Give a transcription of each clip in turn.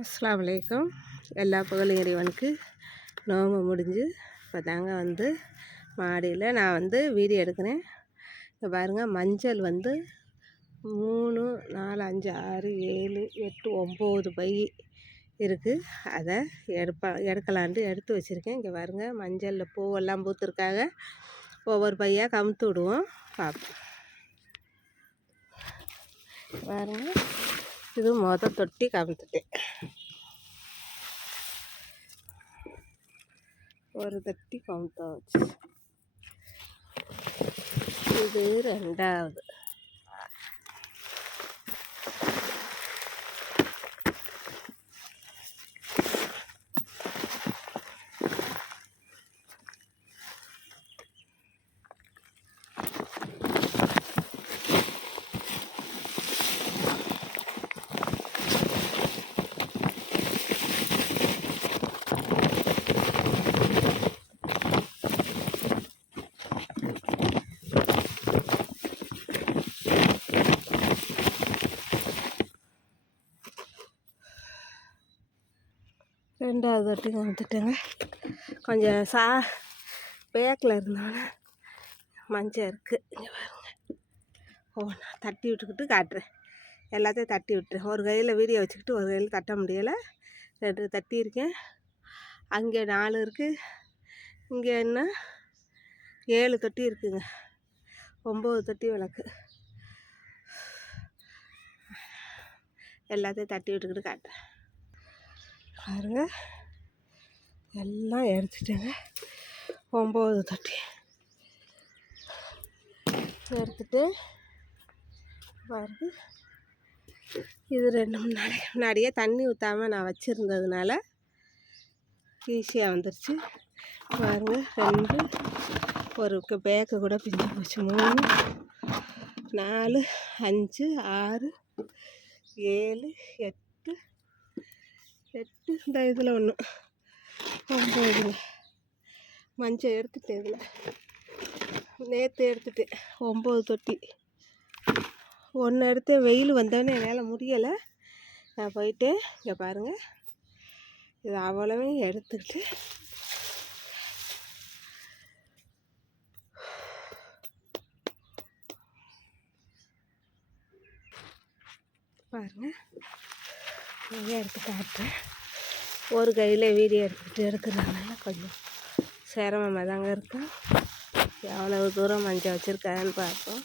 அஸ்ஸலாமு எல்லா புகழும் இறைவனுக்கு. நோம்பு முடிஞ்சு இப்போ தாங்க வந்து மாடியில் நான் வந்து வீடியோ எடுக்கிறேன். இப்போ பாருங்கள் மஞ்சள் வந்து மூணு நாலு அஞ்சு ஆறு ஏழு எட்டு ஒம்பது பை இருக்குது அதை எடுப்பா எடுக்கலான்ட்டு எடுத்து வச்சுருக்கேன். இங்கே பாருங்கள் மஞ்சளில் பூவெல்லாம் பூத்துருக்காங்க. ஒவ்வொரு பையாக கமுத்து விடுவோம். பார்ப்போம் பாருங்கள் இது மொதல் தொட்டி கமுத்துட்டேன் ஒரு தட்டி கமுத்தாச்சு இது ரெண்டாவது. ரெண்டாவது வாட்டி வந்துட்டேங்க. கொஞ்சம் சா பேக்கில் இருந்தோன்னே மஞ்சள் இருக்குது இங்கே பாருங்க. ஓ நான் தட்டி விட்டுக்கிட்டு காட்டுறேன். எல்லாத்தையும் தட்டி விட்டுறேன். ஒரு கையில் வீடியோ வச்சுக்கிட்டு ஒரு கையில் தட்ட முடியலை. ரெண்டு தட்டியிருக்கேன். அங்கே நாலு இருக்குது இங்கே என்ன? ஏழு தொட்டி இருக்குங்க. ஒம்பது தொட்டி விளக்கு. எல்லாத்தையும் தட்டி விட்டுக்கிட்டு காட்டுறேன். பாருங்க. எல்லாம் எடுத்துட்டேங்க ஒம்பது தொட்டி. எடுத்துட்டு பாருங்க. இது ரெண்டு மூணு நாளைக்கு முன்னாடியே தண்ணி ஊற்றாமல் நான் வச்சுருந்ததுனால ஈஸியாக வந்துருச்சு. பாருங்க ரெண்டு ஒரு பேக்கு கூட பிஞ்சு போச்சு. மூணு நாலு அஞ்சு ஆறு ஏழு எட்டு எட்டு இந்த இதில் ஒன்று ஒம்பதுங்க மஞ்சள் எடுத்துட்டேன் இதில். நேற்று எடுத்துட்டேன் ஒம்பது தொட்டி. ஒன்று எடுத்து வெயில் வந்தோடனே என்னால் முடியலை. நான் போயிட்டு இங்கே பாருங்கள் இது அவ்வளவையும் எடுத்துக்கிட்டு பாருங்கள் நிறைய எடுத்து காட்டுறேன் ஒரு கையில் வீடியோ எடுத்துகிட்டு இருக்கிறதுனால கொஞ்சம் சிரமமாக தாங்க இருக்கும் எவ்வளவு தூரம் மஞ்சள் வச்சுருக்காங்கன்னு பார்ப்போம்.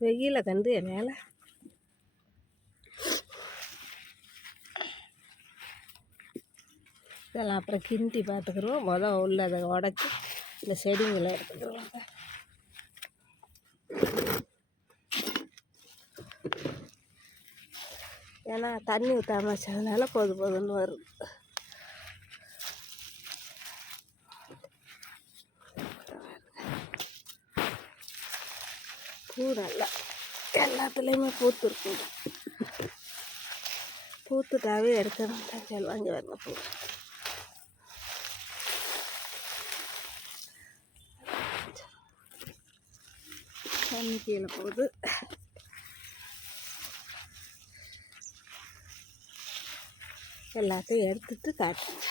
வெயில கண்டு என்னால் இதெல்லாம் அப்புறம் கிண்டி பார்த்துக்குருவோம் மொதல் உள்ளதை உடச்சி இந்த செடிங்களை எடுத்துக்கிடுவாங்க ஏன்னா தண்ணி ஊற்றாம வச்சதுனால போது போதுன்னு வருது. பூ நல்லா எல்லாத்துலேயுமே பூத்து பூத்துட்டாவே எடுக்கணும் தான் சொல்லுவாங்க வரணும் பூ. தண்ணி கீழே போகுது எல்லாத்தையும் எடுத்துட்டு காட்டுறேன்.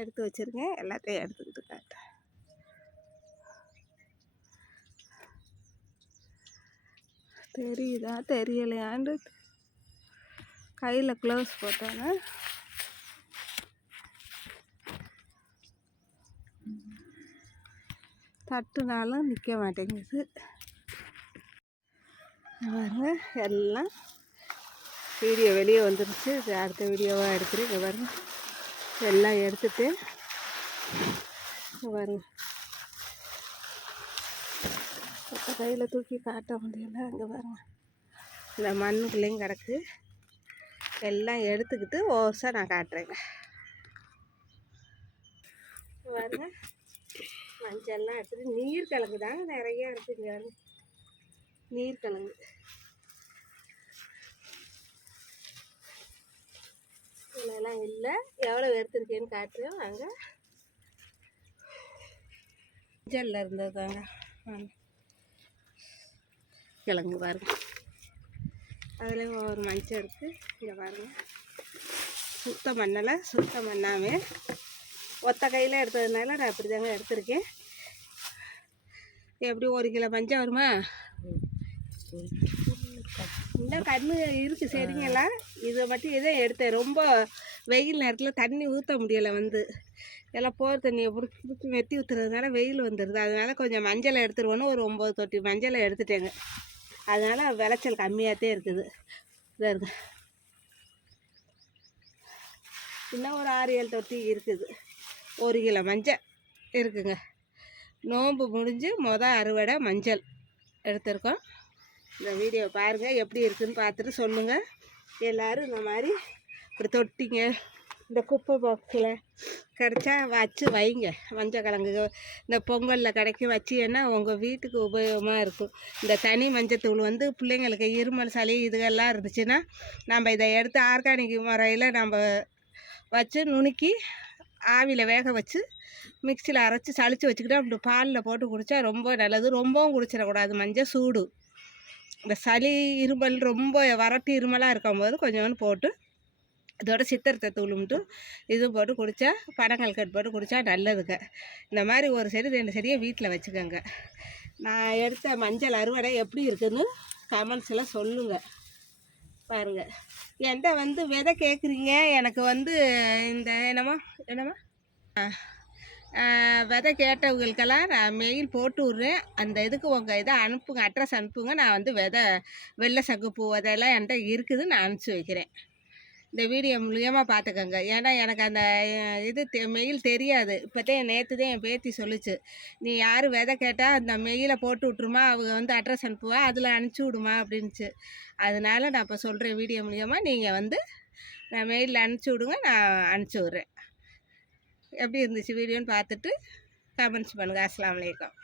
எடுத்து வச்சுருக்கேன். எல்லாத்தையும் எடுத்துக்கிட்டு காட்டுறேன். தெரியுதா? தெரியலையாண்டு கையில் க்ளவுஸ் போட்டாங்க தட்டுனாலும் நிற்க மாட்டேங்குது. பாருங்க எல்லாம் வீடியோ வெளியே வந்துருச்சு. இது அடுத்த வீடியோவாக எடுக்கிறேன். இங்கே பாருங்க. எல்லாம் எடுத்துட்டு பாருங்க. இப்போ கையில் தூக்கி காட்ட முடியல. அங்கே பாருங்க. இந்த மண்ணுக்குள்ளேயும் கிடக்கு. எல்லாம் எடுத்துக்கிட்டு ஓசாக நான் காட்டுறேங்க. பாருங்க. மஞ்சள்லாம் எடுத்துகிட்டு நீர் கிழங்கு தாங்க நிறையா இருக்குங்க நீர் கிழங்கு இதெல்லாம் இல்லை. எவ்வளோ எடுத்துருக்கேன்னு காட்டுறோம் அங்கே மஞ்சளில் இருந்ததாங்க கிழங்கு பாருங்க. அதில் ஒரு மஞ்சள் இருக்குது இங்கே பாருங்க. சுத்தம் பண்ணலை சுத்தம் பண்ணாமே ஒத்த கையில் எடுத்ததுனால நான் இப்படி தாங்க எடுத்திருக்கேன். எப்படி ஒரு கிலோ மஞ்சள் வருமா? இந்த கண்ணு இருக்குது செடிங்கெல்லாம் இதை மட்டும் இதை எடுத்தேன். ரொம்ப வெயில் நேரத்தில் தண்ணி ஊற்ற முடியலை வந்து. எல்லாம் போகிற தண்ணியை பிடிச்சி பிடிச்சி வெட்டி ஊற்றுறதுனால வெயில் வந்துடுது அதனால கொஞ்சம் மஞ்சளை எடுத்துருவோன்னு ஒரு ஒம்பது தொட்டி மஞ்சளை எடுத்துட்டேங்க. அதனால் விளைச்சல் கம்மியாகத்தே இருக்குது. இதாக இருக்கு. இன்னும் ஒரு ஆறு ஏழு தொட்டி இருக்குது. ஒரு கிலோ மஞ்சள் இருக்குங்க. நோன்பு முடிஞ்சு மொதல் அறுவடை மஞ்சள் எடுத்திருக்கோம். இந்த வீடியோ பாருங்கள் எப்படி இருக்குதுன்னு பார்த்துட்டு சொல்லுங்கள் எல்லோரும் இந்த மாதிரி இப்படி தொட்டிங்க இந்த குப்பை பாக்ஸில் கிடச்சா வச்சு வைங்க. மஞ்சள் கிழங்கு இந்த பொங்கலில் கிடைக்கி வச்சீங்கன்னா உங்கள் வீட்டுக்கு உபயோகமாக இருக்கும். இந்த தனி மஞ்சத்தூள் வந்து பிள்ளைங்களுக்கு இருமல் சளி இதுகெல்லாம் இருந்துச்சுன்னா நம்ம இதை எடுத்து ஆர்கானிக் முறையில் நம்ம வச்சு நுணுக்கி ஆவியில் வேக வச்சு மிக்சியில் அரைச்சி சளிச்சு வச்சுக்கிட்டு அப்படி பாலில் போட்டு குடித்தா ரொம்ப நல்லது. ரொம்பவும் குடிச்சிடக்கூடாது. மஞ்சள் சூடு. இந்த சளி இருமல் ரொம்ப வரட்டு இருமலாக இருக்கும்போது கொஞ்சோண்டு போட்டு இதோட சித்திரத்தை தூளும்ட்டு இது போட்டு குடித்தா பனங்கள் கட் போட்டு குடித்தா நல்லதுங்க. இந்த மாதிரி ஒரு செடி ரெண்டு செடியை வீட்டில் வச்சுக்கோங்க. நான் எடுத்த மஞ்சள் அறுவடை எப்படி இருக்குதுன்னு கமெண்ட்ஸில் சொல்லுங்கள் பாருங்கள் என்கிட்ட வந்து விதை கேட்குறீங்க எனக்கு வந்து இந்த என்னம்மா என்னம்மா? விதை கேட்டவங்களுக்கெல்லாம் நான் மெயில் போட்டு விட்றேன். அந்த இதுக்கு உங்கள் இதை அனுப்புங்க அட்ரஸ் அனுப்புங்க. நான் வந்து விதை வெள்ளை சங்குப்பூ விதையெல்லாம் என்கிட்ட இருக்குது நான் அனுப்பிச்சி வைக்கிறேன். இந்த வீடியோ மூலியமாக பார்த்துக்கோங்க ஏன்னா எனக்கு அந்த இது தெ- மெயில் தெரியாது. இப்போதான் நேற்று தான் என் பேத்தி சொல்லுச்சு. நீ யார் விதை கேட்டால் அந்த மெயிலை போட்டு விட்ருமா அவங்க வந்து அட்ரஸ் அனுப்புவா அதில் அனுப்பிச்சி விடுமா அப்படின்ச்சு அதனால நான் இப்போ சொல்கிறேன் வீடியோ மூலியமாக நீங்கள் வந்து நான் மெயிலில் அனுப்பிச்சி விடுங்க நான் அனுப்பிச்சி விட்றேன். எப்படி இருந்துச்சு வீடியோன்னு பார்த்துட்டு கமெண்ட்ஸ் பண்ணுங்கள் அஸ்லாம் வலைக்கம்